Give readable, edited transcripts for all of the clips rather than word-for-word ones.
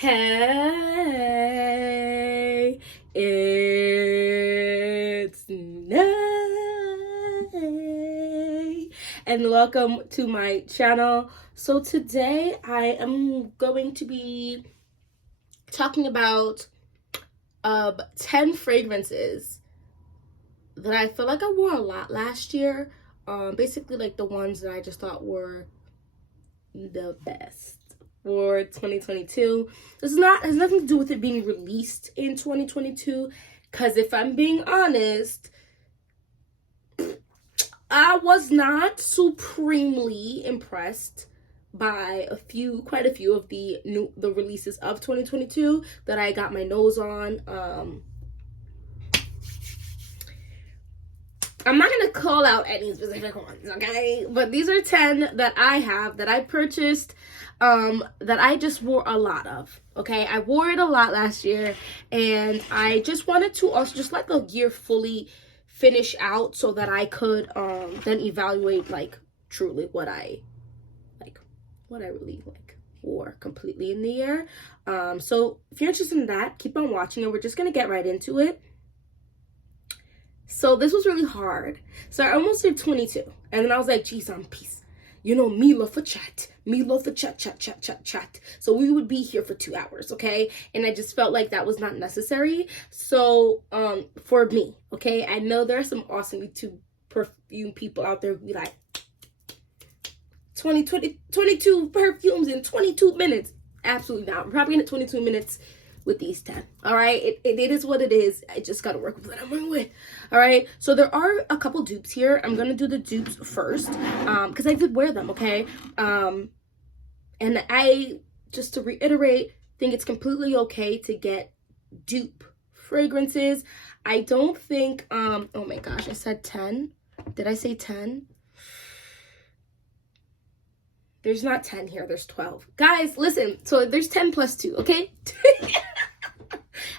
Hey, it's Nay, and welcome to my channel. So today I am going to be talking about 10 fragrances that I feel like I wore a lot last year. Basically like the ones that I just thought were the best for 2022. This has nothing to do with it being released in 2022, because if I'm being honest, I was not supremely impressed by quite a few of the releases of 2022 that I got my nose on. I'm not gonna call out any specific ones, okay? But these are 10 that I have, that I purchased, that I just wore a lot of, okay? I wore it a lot last year, and I just wanted to also just let the year fully finish out so that I could then evaluate, like, truly what I really wore completely in the year. So if you're interested in that, keep on watching, and we're just gonna get right into it. So this was really hard. So I almost did 22. And then I was like, geez, I'm peace. You know, me love for chat. Me love for chat. So we would be here for 2 hours, okay? And I just felt like that was not necessary. So for me, okay? I know there are some awesome YouTube perfume people out there who be like, 22 perfumes in 22 minutes. Absolutely not. I'm probably in 22 minutes with these 10. All right, it is what it is. I just gotta work with what I'm working with. All right, so there are a couple dupes here. I'm gonna do the dupes first because I did wear them, okay? And I, just to reiterate, think it's completely okay to get dupe fragrances. I don't think oh my gosh, I said 10. Did I say 10? There's not 10 here, there's 12. Guys, listen, so there's 10 plus 2, okay?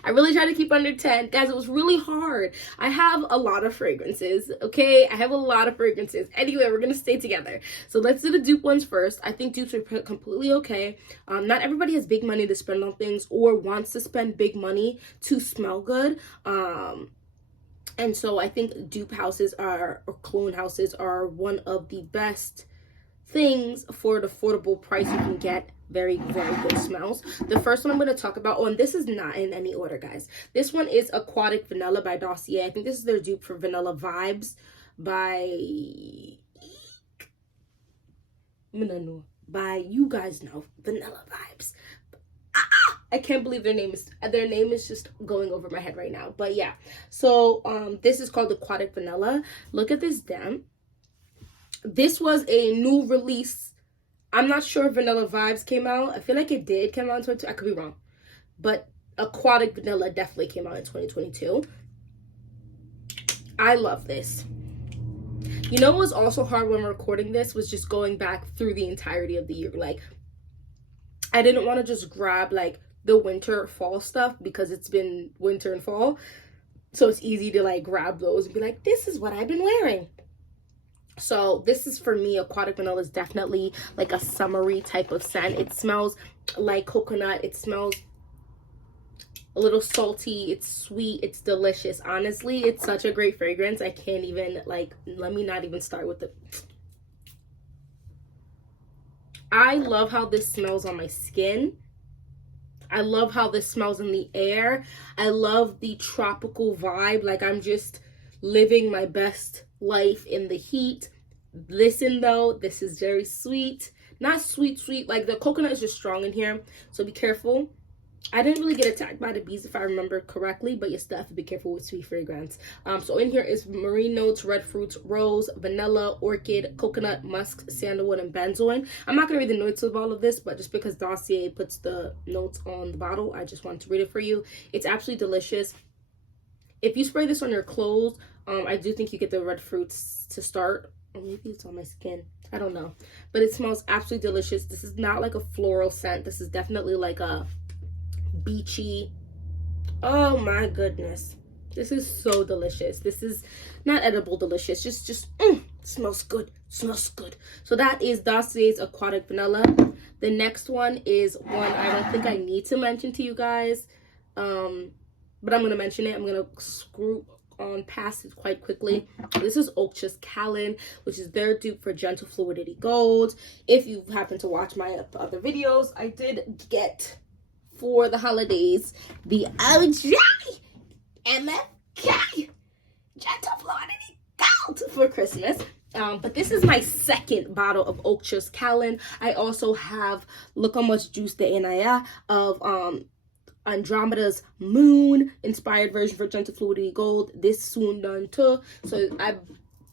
I really try to keep under 10. Guys, it was really hard. I have a lot of fragrances, okay? I have a lot of fragrances. Anyway, we're going to stay together. So let's do the dupe ones first. I think dupes are completely okay. Not everybody has big money to spend on things or wants to spend big money to smell good. And so I think dupe houses or cologne houses are one of the best things for an affordable price. You can get very, very good smells. The first one I'm going to talk about, and this is not in any order, guys. This one is Aquatic Vanilla by Dossier. I think this is their dupe for Vanilla Vibes by you guys know, Vanilla Vibes. I can't believe their name is just going over my head right now. But yeah, so this is called Aquatic Vanilla. Look at this dam. This was a new release. I'm not sure if Vanilla Vibes came out. I feel like it did come out in 2022. I could be wrong. But Aquatic Vanilla definitely came out in 2022. I love this. You know what was also hard when recording this was just going back through the entirety of the year. Like, I didn't want to just grab like the winter fall stuff because it's been winter and fall. So it's easy to like grab those and be like, this is what I've been wearing. So this is, for me, Aquatic Vanilla is definitely like a summery type of scent. It smells like coconut. It smells a little salty. It's sweet. It's delicious. Honestly, it's such a great fragrance. I can't even, like, let me not even start with it. I love how this smells on my skin. I love how this smells in the air. I love the tropical vibe. Like, I'm just living my best life in the heat. Listen though, this is very sweet. Not sweet, like the coconut is just strong in here, so be careful. I didn't really get attacked by the bees if I remember correctly, but you still have to be careful with sweet fragrance. So in here is marine notes, red fruits, rose, vanilla, orchid, coconut, musk, sandalwood, and benzoin. I'm not gonna read the notes of all of this, but just because Dossier puts the notes on the bottle, I just wanted to read it for you. It's absolutely delicious. If you spray this on your clothes, I do think you get the red fruits to start. Or maybe it's on my skin. I don't know. But it smells absolutely delicious. This is not like a floral scent. This is definitely like a beachy. Oh my goodness. This is so delicious. This is not edible delicious. Just Smells good. Smells good. So that is Dossier's Aquatic Vanilla. The next one is one I don't think I need to mention to you guys. But I'm going to mention it. I'm going to screw on past it quite quickly. This is Ultra's Kalin, which is their dupe for Gentle Fluidity Gold. If you happen to watch my other videos, I did get for the holidays the OG MFK Gentle Fluidity Gold for Christmas. But this is my second bottle of Ultra's Kalin. I also have Look How Much Juice de Inaya of Andromeda's Moon inspired version for Gentle Fluidity Gold. This soon done too. So I've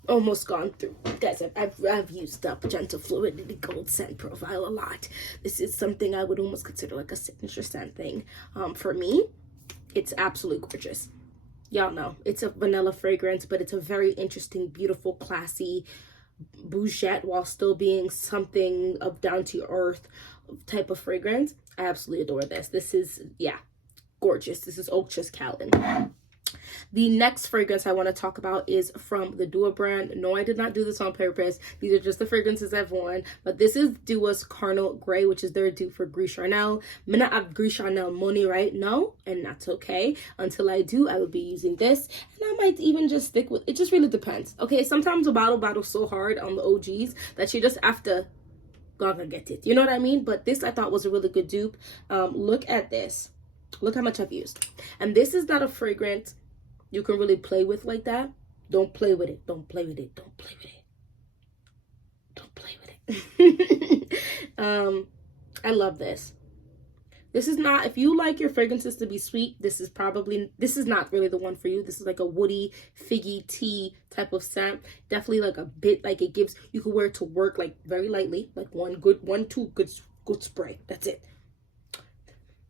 almost gone through, guys. I've used up Gentle Fluidity Gold scent profile a lot. This is something I would almost consider like a signature scent thing. For me, it's absolutely gorgeous. Y'all know it's a vanilla fragrance, but it's a very interesting, beautiful, classy bougette while still being something of down to earth type of fragrance. I absolutely adore this. This is, yeah, gorgeous. This is Ultra's Kalin. The next fragrance I want to talk about is from the Dua brand. No, I did not do this on purpose. These are just the fragrances I've worn. But this is Dua's Kernel Grey, which is their dupe for Gris Charnel. I'm not have Gris Charnel money right now, and that's okay. Until I do, I will be using this. And I might even just stick with it. Just really depends. Okay, sometimes a battle's so hard on the OGs that you just have to gotta get it. You know what I mean? But this I thought was a really good dupe. Look at this. Look how much I've used. And this is not a fragrance you can really play with like that. Don't play with it. Don't play with it. Don't play with it. Don't play with it. I love this. This is not, if you like your fragrances to be sweet, this is not really the one for you. This is like a woody, figgy tea type of scent. Definitely like a bit, like it gives, you can wear it to work like very lightly, like two good spray. That's it.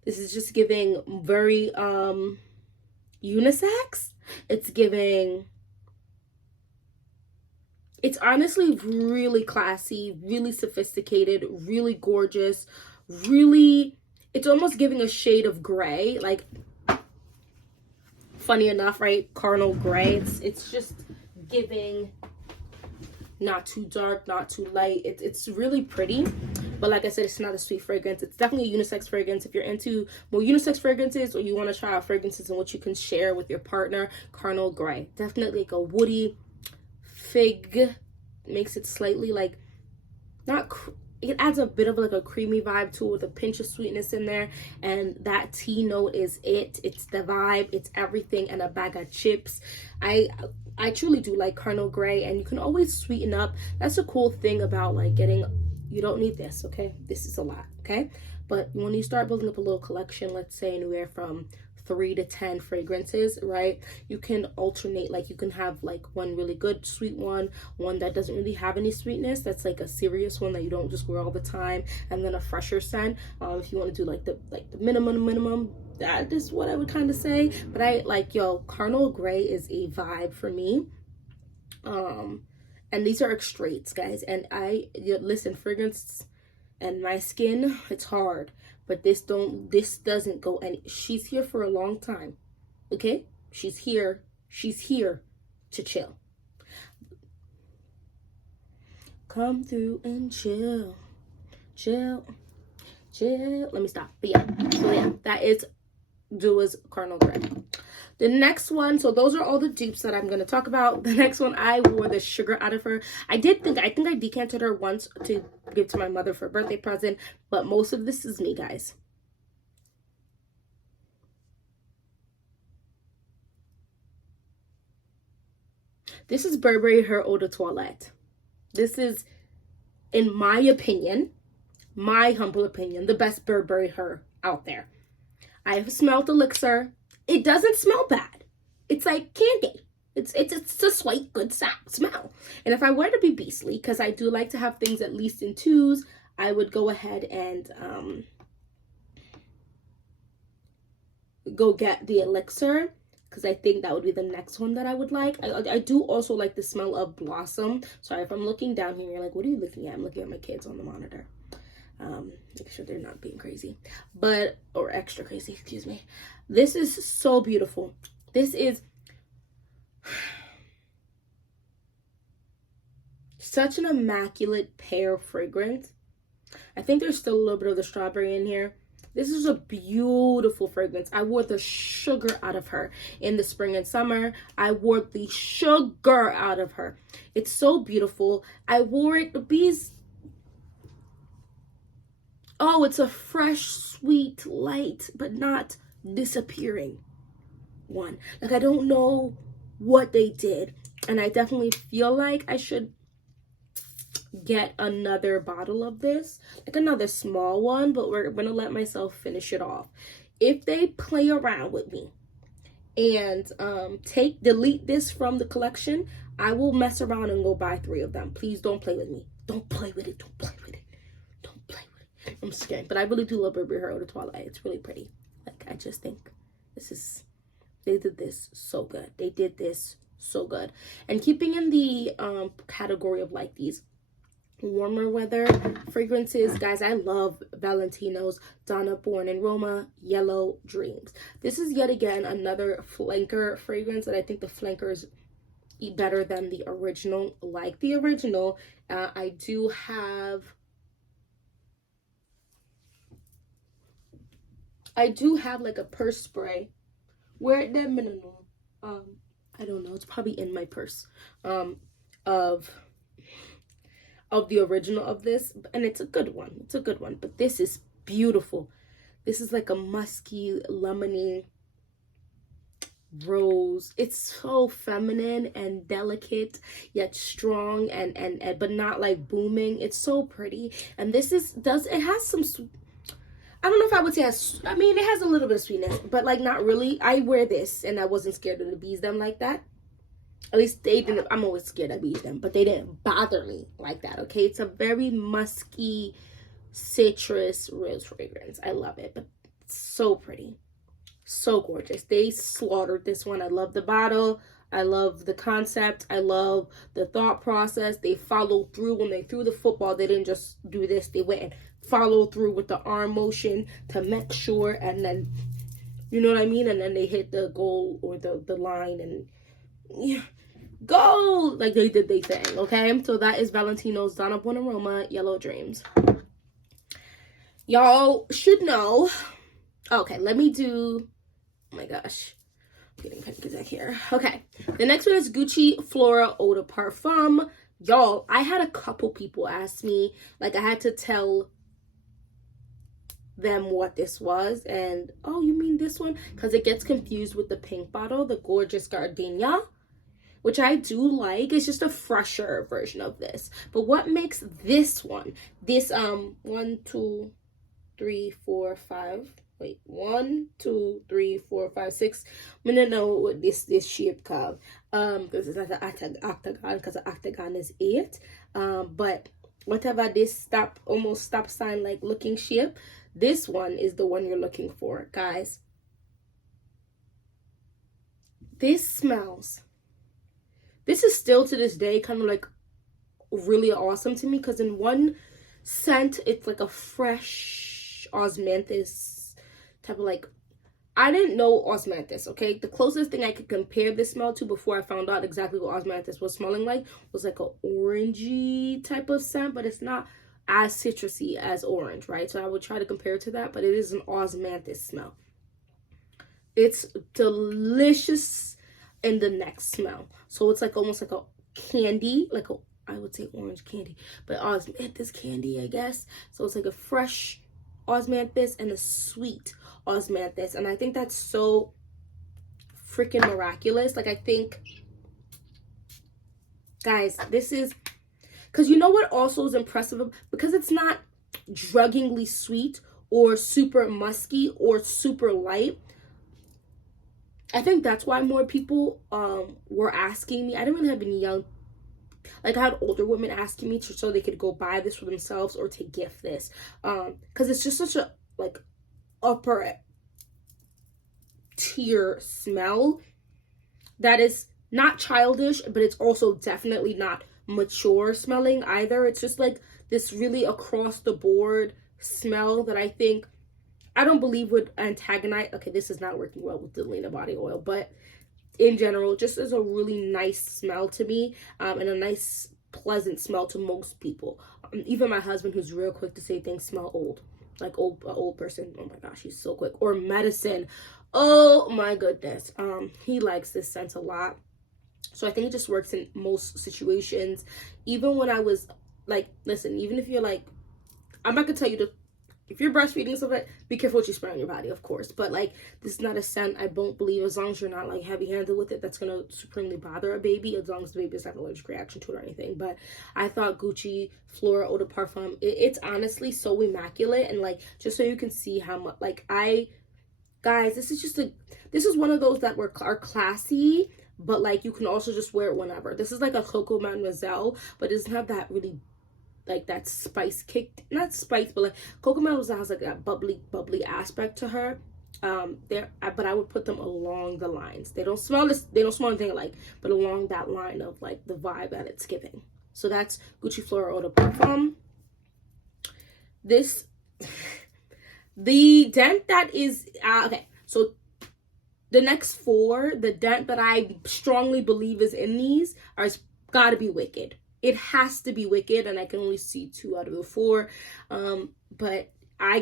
This is just giving very, unisex. It's giving, it's honestly really classy, really sophisticated, really gorgeous, really, it's almost giving a shade of gray, like, funny enough, right? Kernel Gray. It's just giving not too dark, not too light. It's really pretty, but like I said, it's not a sweet fragrance. It's definitely a unisex fragrance. If you're into more unisex fragrances or you want to try out fragrances and what you can share with your partner, Kernel Grey. Definitely like a woody fig, makes it slightly like, it adds a bit of like a creamy vibe to it with a pinch of sweetness in there, and that tea note is it. It's the vibe, it's everything, and a bag of chips. I truly do like Kernel Grey, and you can always sweeten up. That's a cool thing about like getting, you don't need this, okay? This is a lot, okay? But when you start building up a little collection, let's say anywhere from 3 to 10 fragrances, right? You can alternate, like you can have like one really good sweet one that doesn't really have any sweetness, that's like a serious one that you don't just wear all the time, and then a fresher scent. If you want to do like the minimum, that is what I would kind of say. But I like, Kernel Grey is a vibe for me. And these are extraits, guys, and listen, fragrance and my skin, it's hard, but this doesn't go any. She's here for a long time, okay? She's here to chill. Come through and chill. Let me stop. But yeah, that is Dua's Kernel Grey. The next one, so those are all the dupes that I'm going to talk about. The next one, I wore the sugar out of her. I think I decanted her once to give to my mother for a birthday present, but most of this is me, guys. This is Burberry Her Eau de Toilette. This is, in my opinion, my humble opinion, the best Burberry Her out there. I've smelled Elixir. It doesn't smell bad. It's like candy. It's a sweet, good smell. And if I were to be beastly, because I do like to have things at least in twos, I would go ahead and go get the Elixir, because I think that would be the next one that I would like. I do also like the smell of Blossom. Sorry if I'm looking down here, you're like, what are you looking at? I'm looking at my kids on the monitor. Make sure they're not being crazy, or extra crazy, excuse me. This is so beautiful. This is, Such an immaculate pear fragrance. I think there's still a little bit of the strawberry in here. This is a beautiful fragrance. I wore the sugar out of her in the spring and summer. I wore the sugar out of her. It's so beautiful. I wore it. The bees. Oh, it's a fresh, sweet, light, but not disappearing one. Like, I don't know what they did. And I definitely feel like I should get another bottle of this, like another small one, but we're gonna let myself finish it off. If they play around with me and delete this from the collection, I will mess around and go buy 3 of them. Please don't play with me. Don't play with it. Don't play with it. Don't play with it. I'm scared, but I really do love Burberry Her Eau de Toilette. It's really pretty. Like, I just think they did this so good. They did this so good. And keeping in the category of like these warmer weather fragrances, guys, I love Valentino's Donna Born in Roma Yellow Dreams. This is yet again another flanker fragrance, and I think the flankers eat better than the original. Like the original, I do have like a purse spray. Where it that minimal, I don't know, it's probably in my purse, of the original of this, and it's a good one. It's a good one, but this is beautiful. This is like a musky, lemony rose. It's so feminine and delicate, yet strong and but not like booming. It's so pretty, and this it has some. I don't know if I would say I mean, it has a little bit of sweetness, but like not really. I wear this, and I wasn't scared of the bees them like that. At least they didn't. I'm always scared of bees them, but they didn't bother me like that, okay? It's a very musky, citrus rose fragrance. I love it, but it's so pretty. So gorgeous. They slaughtered this one. I love the bottle. I love the concept. I love the thought process. They followed through. When they threw the football, they didn't just do this. They went and followed through with the arm motion to make sure, and then, you know what I mean? And then they hit the goal or the line, and yeah, go! Like, they did their thing, okay? So that is Valentino's Donna Born in Roma Yellow Dreams. Y'all should know. Okay, let me do... Oh my gosh. I'm getting panic attack here. Okay, the next one is Gucci Floral Eau de Parfum. Y'all, I had a couple people ask me, like, I had to tell them what this was, and oh, you mean this one? Because it gets confused with the pink bottle, the Gorgeous Gardenia, which I do like. It's just a fresher version of this. But what makes this one, this 1 2 3 4 5, wait, 1 2 3 4 5 6, I'm gonna know what this shape called, because it's not an octagon, because the octagon is 8, but whatever this almost stop sign like looking shape, this one is the one you're looking for, guys. This smells, this is still to this day kind of like really awesome to me, because in one scent it's like a fresh osmanthus type of, like, I didn't know osmanthus, okay? The closest thing I could compare this smell to before I found out exactly what osmanthus was smelling like was like a orangey type of scent, but it's not as citrusy as orange, right? So I would try to compare it to that, but it is an osmanthus smell. It's delicious in the next smell. So it's like almost like a candy, like a, I would say orange candy, but osmanthus candy, I guess. So it's like a fresh osmanthus and a sweet osmanthus, and I think that's so freaking miraculous. Like, I think, guys, this is, because you know what also is impressive, because it's not druggingly sweet or super musky or super light. I think that's why more people were asking me. I didn't really have any young, like, I had older women asking me so they could go buy this for themselves or to gift this, because it's just such a, like, upper tier smell that is not childish, but it's also definitely not mature smelling either. It's just like this really across the board smell that I think, I don't believe would antagonize. Okay, this is not working well with the Lena body oil, but in general, just is a really nice smell to me, and a nice pleasant smell to most people. Even my husband, who's real quick to say things smell old, like old person. Oh my gosh, he's so quick. Or medicine. Oh my goodness. He likes this scent a lot. So I think it just works in most situations. Even when I was like, listen, even if you're like, I'm not gonna tell you to, if you're breastfeeding stuff, like, be careful what you spray on your body, of course. But like, this is not a scent I don't believe, as long as you're not like heavy-handed with it, that's gonna supremely bother a baby, as long as the baby doesn't have an allergic reaction to it or anything. But I thought Gucci Floral Eau de Parfum, it's honestly so immaculate. And like, just so you can see how much, like, guys, this is one of those that are classy, but like you can also just wear it whenever. This is like a Coco Mademoiselle, but it doesn't have that really like that spice kick, not spice, but like Coco Mademoiselle has like that bubbly aspect to her. But I would put them along the lines. They don't smell anything alike, but along that line of like the vibe that it's giving. So that's Gucci Floral Eau de Parfum. This the dent that is okay, so the next four, the dent that I strongly believe is in these gotta be Wicked. It has to be Wicked, and I can only see 2 out of the 4. But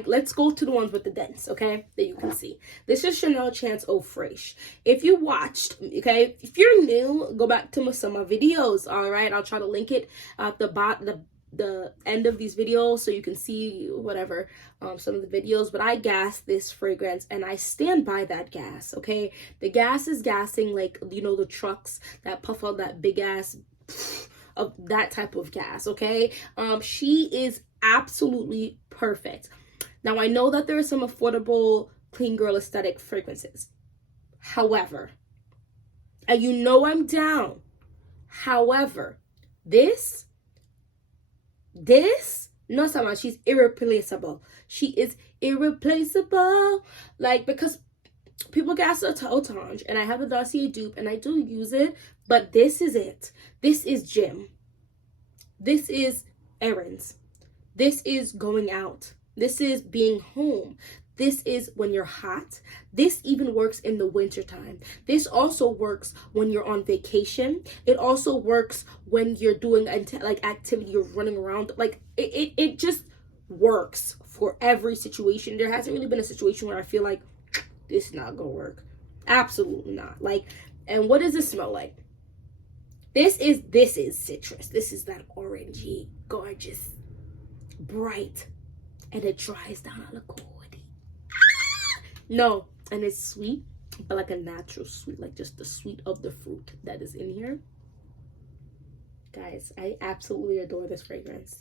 let's go to the ones with the dents, okay? That you can see. This is Chanel Chance Eau Fraiche. If you watched, okay, if you're new, go back to some of my videos, all right? I'll try to link it at the end of these videos so you can see whatever some of the videos. But I gas this fragrance, and I stand by that gas, okay? The gas is gassing like, you know, the trucks that puff out that big ass of that type of gas, okay? She is absolutely perfect. Now, I know that there are some affordable clean girl aesthetic fragrances, however, and you know I'm down, however, this, no, someone, she's irreplaceable. She is irreplaceable. Like, because people gas her to Otange, and I have a Dossier dupe, and I do use it, but this is it. This is gym. This is errands. This is going out. This is being home. This is when you're hot. This even works in the wintertime. This also works when you're on vacation. It also works when you're doing like activity, you're running around. Like it just works for every situation. There hasn't really been a situation where I feel like this is not gonna work. Absolutely not. Like, and what does this smell like? This is citrus. This is that orangey, gorgeous, bright, and it dries down on the cool. No, and it's sweet, but like a natural sweet, like just the sweet of the fruit that is in here. Guys, I absolutely adore this fragrance.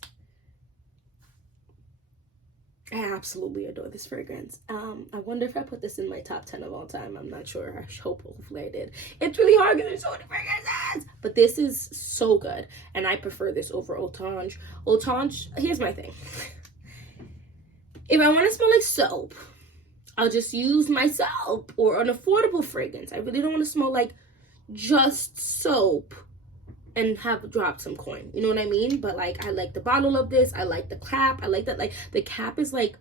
I absolutely adore this fragrance. I wonder if I put this in my top 10 of all time. I'm not sure. Hopefully I did. It's really hard because there's so many fragrances. But this is so good. And I prefer this over Otange. Otange, here's my thing. If I want to smell like soap, I'll just use my soap or an affordable fragrance. I really don't want to smell like just soap and have dropped some coin, you know what I mean? But like, I like the bottle of this. I like the cap. I like that, like the cap is like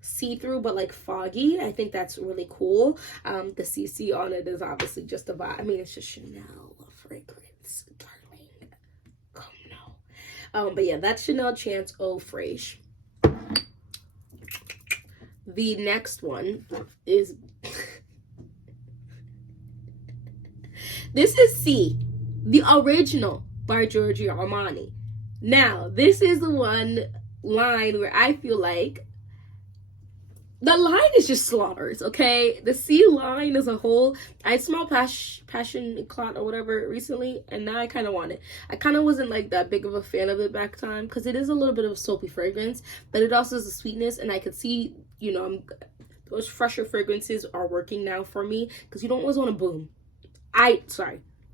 see-through but like foggy. I think that's really cool. The CC on it is obviously just a vibe. I mean, it's just Chanel fragrance, darling. Come no. But yeah, that's Chanel Chance Eau Fraiche. The next one is this is C, the original by Giorgio Armani. Now, this is the one line where I feel like the line is just slaughters, okay? The C line as a whole, I smelled Passion Clot or whatever recently, and now I kind of want it. I kind of wasn't like that big of a fan of it back time, because it is a little bit of a soapy fragrance, but it also has a sweetness, and I could see, you know, those fresher fragrances are working now for me, because you don't always want to boom.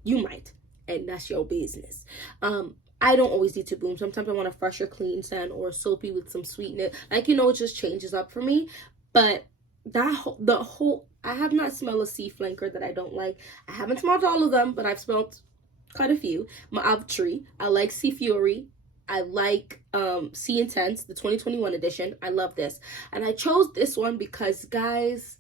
You might, and that's your business. I don't always need to boom. Sometimes I want a fresher, clean scent or soapy with some sweetness. Like, you know, it just changes up for me. But I have not smelled a sea flanker that I don't like. I haven't smelled all of them, but I've smelled quite a few. Mauve Tree. I like Sea Fury. I like Sea Intense, the 2021 edition. I love this. And I chose this one because, guys,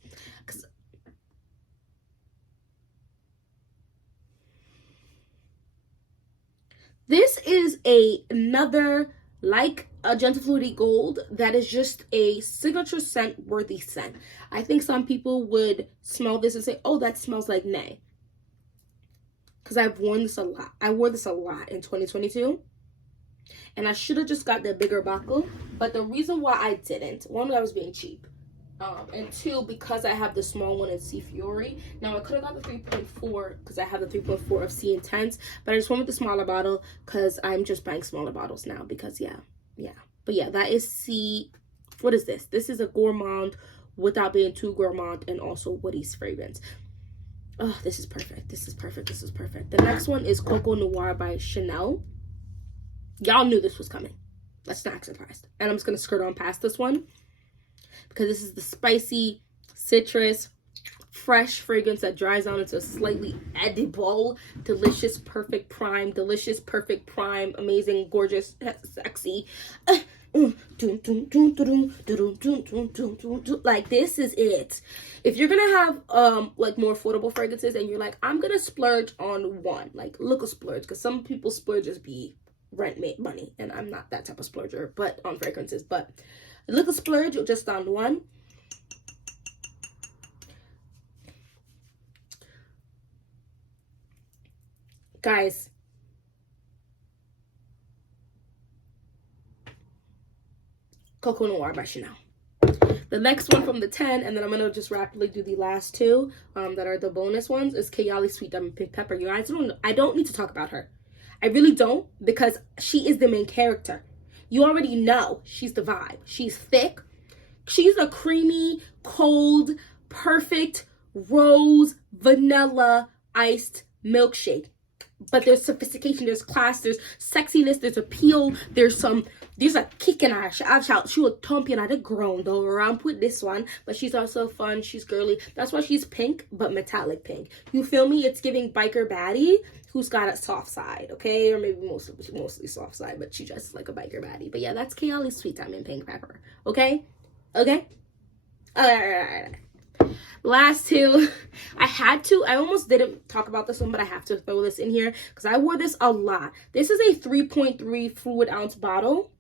this is another, like a Gentle Fruity Gold, that is just a signature scent worthy scent. I think some people would smell this and say, oh, that smells like Nay. Because I've worn this a lot. I wore this a lot in 2022. And I should have just got the bigger bottle. But the reason why I didn't, one, I was being cheap. And two, because I have the small one in Sea Fury. Now, I could have got the 3.4 because I have the 3.4 of Sea Intense. But I just went with the smaller bottle because I'm just buying smaller bottles now. Because, yeah. But yeah, that is Sea... What is this? This is a gourmand without being too gourmand, and also Woody's fragrance. Oh, this is perfect. This is perfect. This is perfect. The next one is Coco Noir by Chanel. Y'all knew this was coming. Let's not surprised. And I'm just going to skirt on past this one, because this is the spicy, citrus, fresh fragrance that dries down into a slightly edible, delicious, perfect prime. Delicious, perfect prime. Amazing, gorgeous, sexy. Like, this is it. If you're gonna have like more affordable fragrances and you're like, I'm gonna splurge on one, like, look a splurge, because some people splurges be rent money, and I'm not that type of splurger, but on fragrances. But look a splurge just on one. Guys, Coco Noir by Chanel. The next one from the 10, and then I'm going to just rapidly do the last two that are the bonus ones, is Kayla Sweet Diamond Pink Pepper. You guys, I don't need to talk about her. I really don't, because she is the main character. You already know she's the vibe. She's thick. She's a creamy, cold, perfect rose, vanilla, iced milkshake. But there's sophistication, there's class, there's sexiness, there's appeal, there's a kick in her. She will thump you at the ground though, ramp with this one. But she's also fun, she's girly. That's why she's pink, but metallic pink. You feel me? It's giving biker baddie who's got a soft side, okay? Or maybe mostly soft side, but she dresses like a biker baddie. But yeah, that's Kayla's Sweet Diamond Pink Pepper, okay? Okay? Alright. Last two, I almost didn't talk about this one, but I have to throw this in here because I wore this a lot. This is a 3.3 fluid ounce bottle.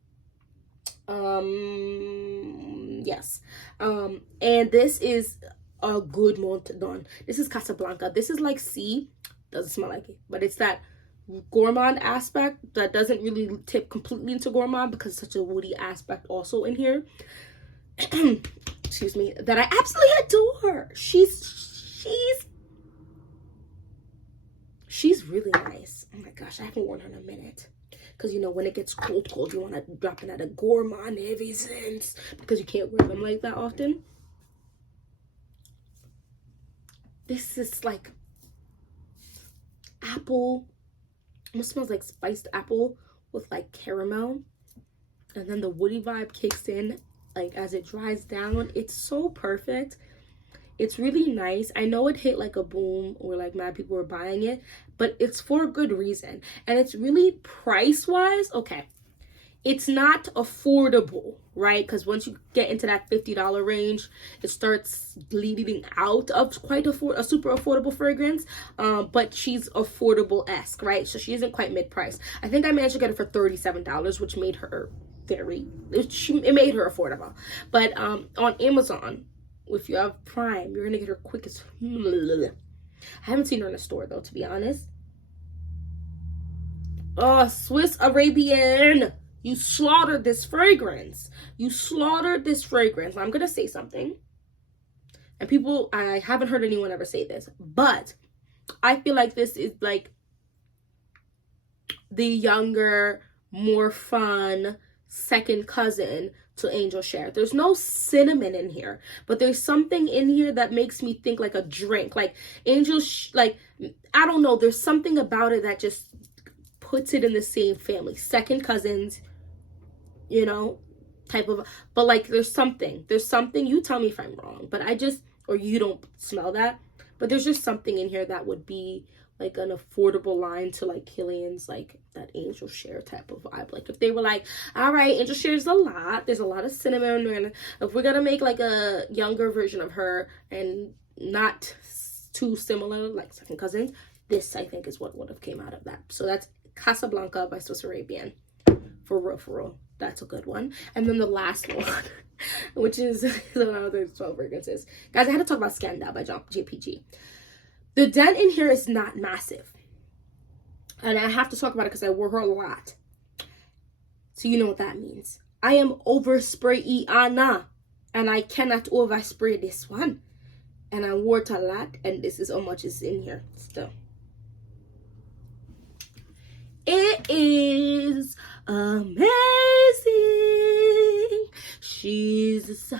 Yes. And this is a good Mont Don. This is Casablanca. This is like sea. Doesn't smell like it, but it's that gourmand aspect that doesn't really tip completely into gourmand because it's such a woody aspect also in here. Excuse me, that I absolutely adore. She's really nice. Oh my gosh, I haven't worn her in a minute. Because, you know, when it gets cold, you want to drop in at a gourmand heavy scents because you can't wear them like that often. This is like apple. It smells like spiced apple with like caramel. And then the woody vibe kicks in. Like, as it dries down, it's so perfect. It's really nice. I know it hit like a boom, or like mad people were buying it, but it's for a good reason. And it's really price-wise, okay, it's not affordable, right? Because once you get into that $50 range, it starts bleeding out of quite a super affordable fragrance. But she's affordable-esque, right? So she isn't quite mid-price. I think I managed to get it for $37, which made her it made her affordable. But on Amazon, if you have Prime, you're gonna get her quickest. I haven't seen her in a store though, to be honest. Oh, Swiss Arabian, you slaughtered this fragrance. You slaughtered this fragrance. I'm gonna say something, and people, I haven't heard anyone ever say this, but I feel like this is like the younger, more fun second cousin to Angel Share. There's no cinnamon in here, but there's something in here that makes me think like a drink. Like Angel, like, I don't know, there's something about it that just puts it in the same family. Second cousins, you know, type of, but like there's something, you tell me if I'm wrong, but or you don't smell that, but there's just something in here that would be like an affordable line to like Kilian's, like that Angel Share type of vibe. Like if they were like, all right, Angel Share's there's a lot of cinnamon, and if we're gonna make like a younger version of her and not too similar like second cousins, this I think is what would have came out of that. So that's Casablanca by Swiss Arabian. For real, for real. That's a good one. And then the last one, which is another 12 fragrances. Guys, I had to talk about Scandal by JPG. The dent in here is not massive. And I have to talk about it because I wore her a lot. So you know what that means. I am overspray-y-ana. And I cannot overspray this one. And I wore it a lot. And this is how much is in here still. It is amazing. She's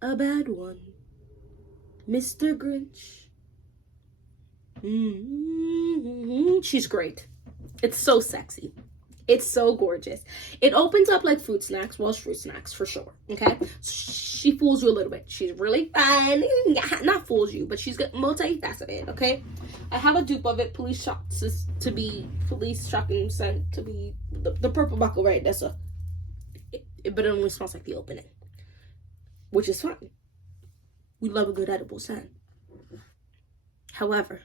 a bad one. Mr. Grinch. She's great. It's so sexy. It's so gorgeous. It opens up like fruit snacks. Well, fruit snacks for sure. Okay? She fools you a little bit. She's really fun. Not fools you, but she's multifaceted. Okay? I have a dupe of it. Police shots to be police shocking scent to be the purple buckle, right? That's but it only smells like the opening, which is fine. We love a good edible scent. However,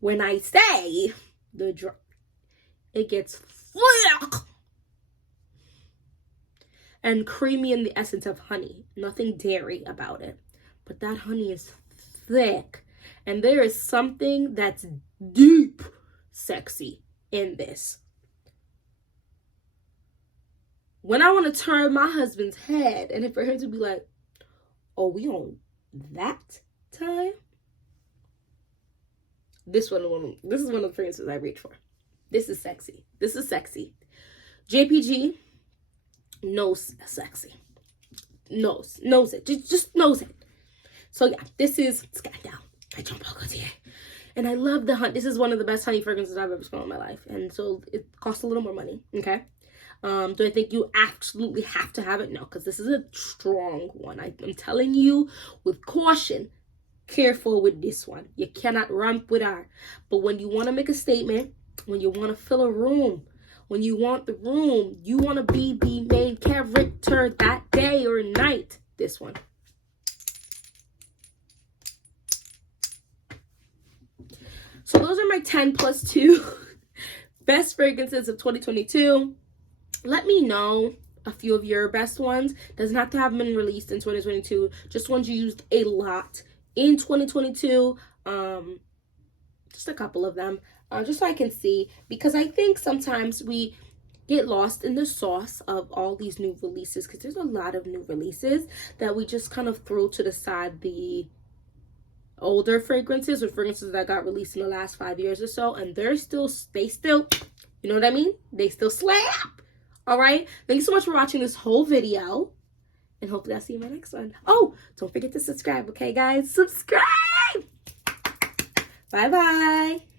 when I say the drop, it gets and creamy in the essence of honey. Nothing dairy about it, but that honey is thick, and there is something that's deep sexy in this. When I want to turn my husband's head and for him to be like, oh, we on that time? This is one of the fragrances I reach for. This is sexy. This is sexy. JPG knows sexy. Knows it. Just knows it. So yeah, this is Scandal by Jean Paul Gaultier. And I love the honey. This is one of the best honey fragrances I've ever smelled in my life. And so it costs a little more money. Okay. Do I think you absolutely have to have it? No, because this is a strong one. I'm telling you with caution, careful with this one. You cannot ramp with her. But when you want to make a statement, when you want to fill a room, when you want the room, you want to be the main character that day or night, this one. So those are my 10 plus 2 best fragrances of 2022. Let me know a few of your best ones. Doesn't have to have been released in 2022. Just ones you used a lot in 2022. Just a couple of them. Just so I can see. Because I think sometimes we get lost in the sauce of all these new releases. Because there's a lot of new releases that we just kind of throw to the side the older fragrances or fragrances that got released in the last 5 years or so. And they still, you know what I mean? They still slap. All right. Thank you so much for watching this whole video. And hopefully I'll see you in my next one. Oh, don't forget to subscribe. Okay, guys? Subscribe. Bye-bye.